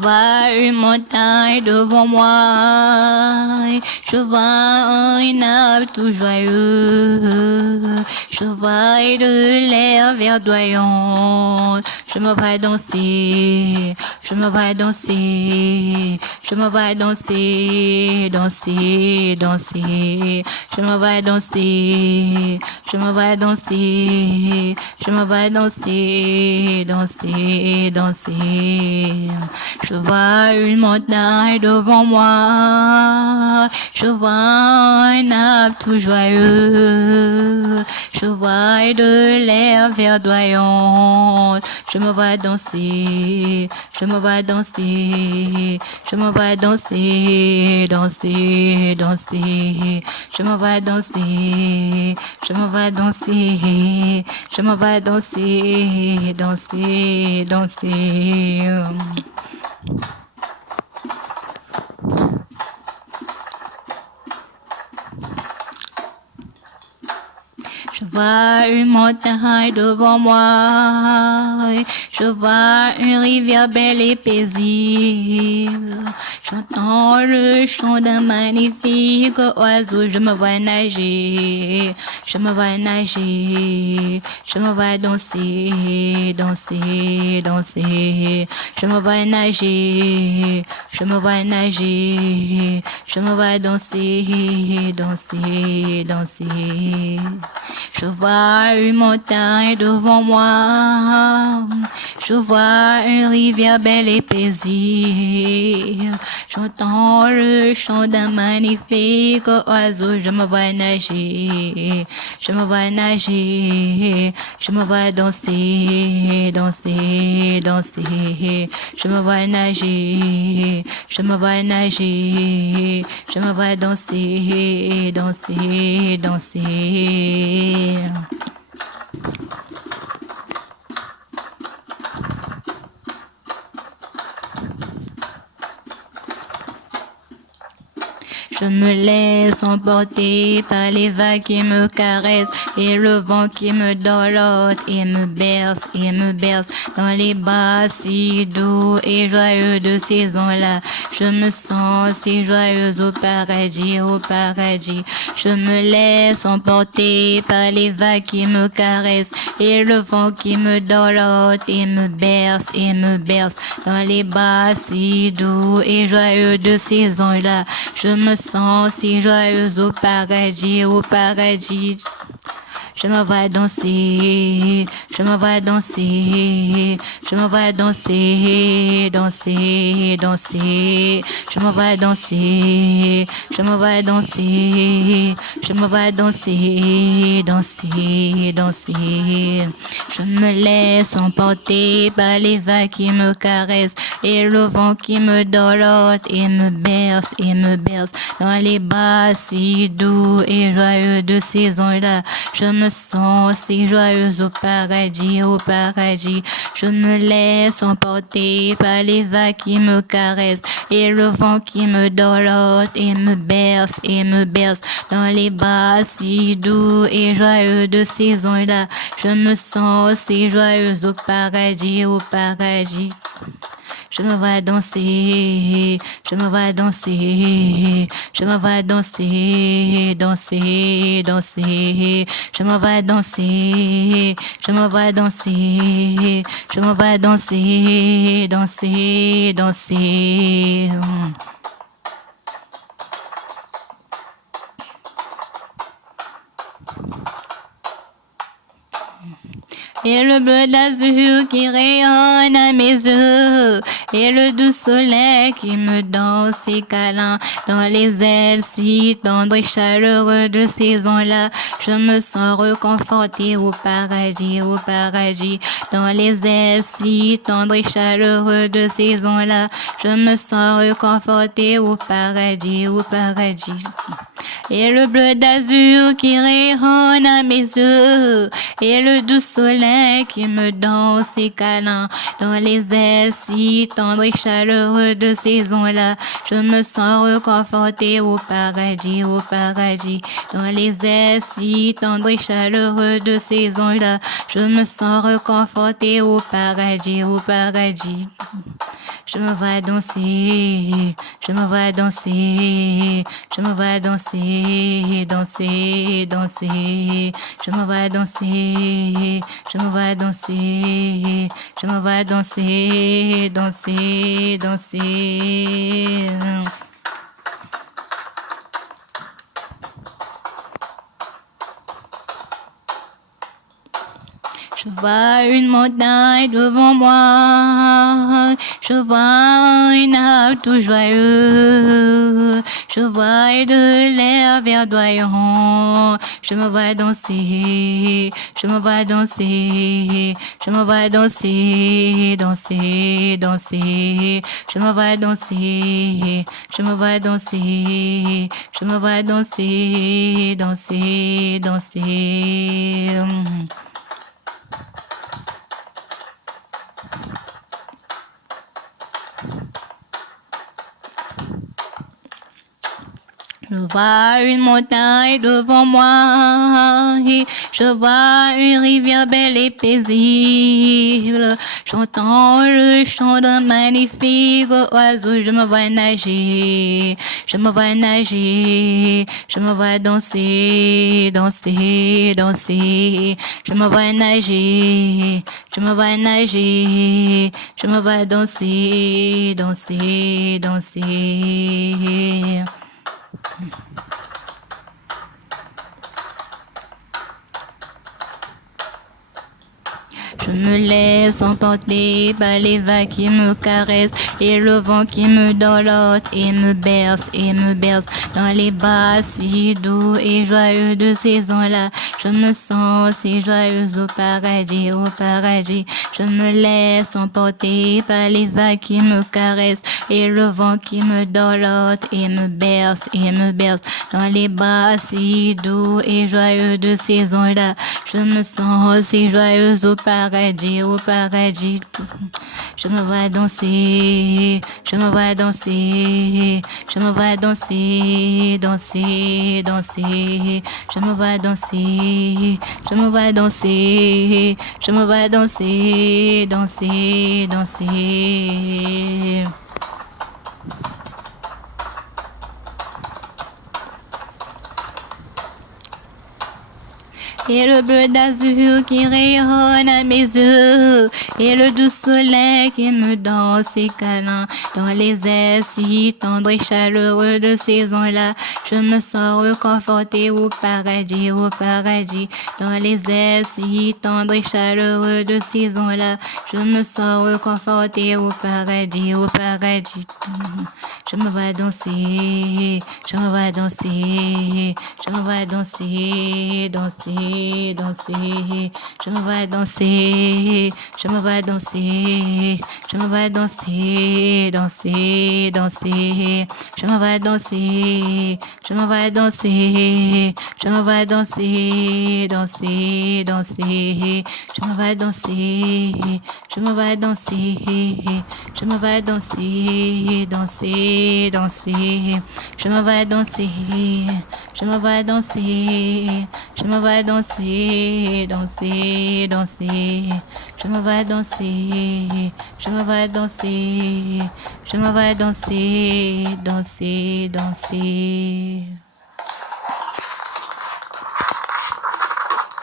vois une montagne devant moi, je vois un arbre tout joyeux, je vois de l'air verdoyant, je me vois danser, je me vois danser, je me vois danser, danser, danser, je me vois danser, je me vois danser, je me vois danser, danser, danser. Je vois une montagne devant moi, je vois un arbre tout joyeux, je vois de l'air verdoyant, je me vois danser, je me vois danser, je me vois danser, danser, danser, je me vois danser, je me vois danser, je me vois danser, danser, danser. Je vois une montagne devant moi, je vois une rivière belle et paisible. J'entends le chant d'un magnifique oiseau, je me vois nager, je me vois nager, je me vois danser, danser, danser. Je me vois nager, je me vois nager, je me vois danser, danser, danser. Je vois une montagne devant moi, je vois une rivière belle et paisible. J'entends le chant d'un magnifique oiseau, je me vois nager, je me vois nager, je me vois danser, danser, danser. Je me vois nager, je me vois nager, je me vois danser, danser, danser. Je me laisse emporter par les vagues qui me caressent et le vent qui me dorlote et me berce dans les bras si doux et joyeux de ces ondes-là. Je me sens si joyeuse au paradis, au paradis. Je me laisse emporter par les vagues qui me caressent et le vent qui me dorlote et me berce dans les bras si doux et joyeux de ces ondes-là. Je me sens si joyeuse au paradis, au paradis. Je me vois danser, je me vois danser, je me vois danser, danser, danser. Je me vois danser, je me vois danser, je me vois danser, danser, danser. Je me laisse emporter par les vagues qui me caressent et le vent qui me dorlote et me berce dans les bras si doux et joyeux de ces ondes-là. Je me sens si joyeuse au paradis, au paradis. Je me laisse emporter par les vagues qui me caressent et le vent qui me dorlote et me berce dans les bras si doux et joyeux de ces ondes-là. Je me sens si joyeuse au paradis, au paradis. Je me vois danser, je me vois danser, je me vois danser, danser, danser. Je me vois danser, je me vois danser, je me vois danser, danser, danser. Et le bleu d'azur qui rayonne à mes yeux, et le doux soleil qui me donne ses câlins dans les ailes si tendres et chaleureux de ces ondes-là. Je me sens reconfortée au paradis, dans les ailes si tendres et chaleureux de ces ondes-là. Je me sens reconfortée au paradis, Et le bleu d'azur qui rayonne à mes yeux, et le doux soleil qui me donne ses câlins dans les ailes si tendres et chaleureux de ces ondes-là. Je me sens reconfortée au paradis, dans les ailes si tendres et chaleureux de ces ondes-là. Je me sens reconfortée au paradis, je me vois danser, je me vois danser, je me vois danser, danser, danser, je me vois danser, je me vois danser, je me vois danser, danser, danser. Je vois une montagne devant moi, je vois une arbre tout joyeux, je vois de l'air verdoyant, je me vois danser, je me vois danser, je me vois danser, danser, danser, je me vois danser, je me vois danser, je me vois danser, danser, danser. Je vois une montagne devant moi, et je vois une rivière belle et paisible. J'entends le chant d'un magnifique oiseau, je me vois nager, je me vois nager, je me vois danser, danser, danser. Je me vois nager, je me vois nager, je me vois danser, danser, danser. Je me laisse emporter par les vagues qui me caressent et le vent qui me dorlote et me berce dans les bras si doux et joyeux de ces ans-là. Je me sens si joyeuse au paradis, au paradis. Je me laisse emporter par les vagues qui me caressent et le vent qui me dorlote et me berce dans les bras si doux et joyeux de ces ans-là. Je me sens si joyeuse au paradis, au paradis. Je me vois danser, je me vois danser, je me vois danser, danser, danser. Je me vois danser, je me vois danser, je me vois danser, danser, danser. Et le bleu d'azur qui rayonne à mes yeux, et le doux soleil qui me donne ses câlins, dans les airs si tendres et chaleureux de ces ans-là, je me sens reconfortée au paradis, dans les airs si tendres et chaleureux de ces ans-là, je me sens reconfortée au paradis, je me vois danser, je me vois danser, je me vois danser, danser, danser. Je me vois danser, je me vois danser, je me vois danser, danser, danser. Je me vois danser, je me vois danser, je me vois danser, danser, danser. Je me vois danser, je me vois danser, je me vois danser, danser, danser. Je me vois danser, je me vois danser, je me vois danser, danser, danser. Je me vois danser, je me vois danser, je me vois danser, danser, danser.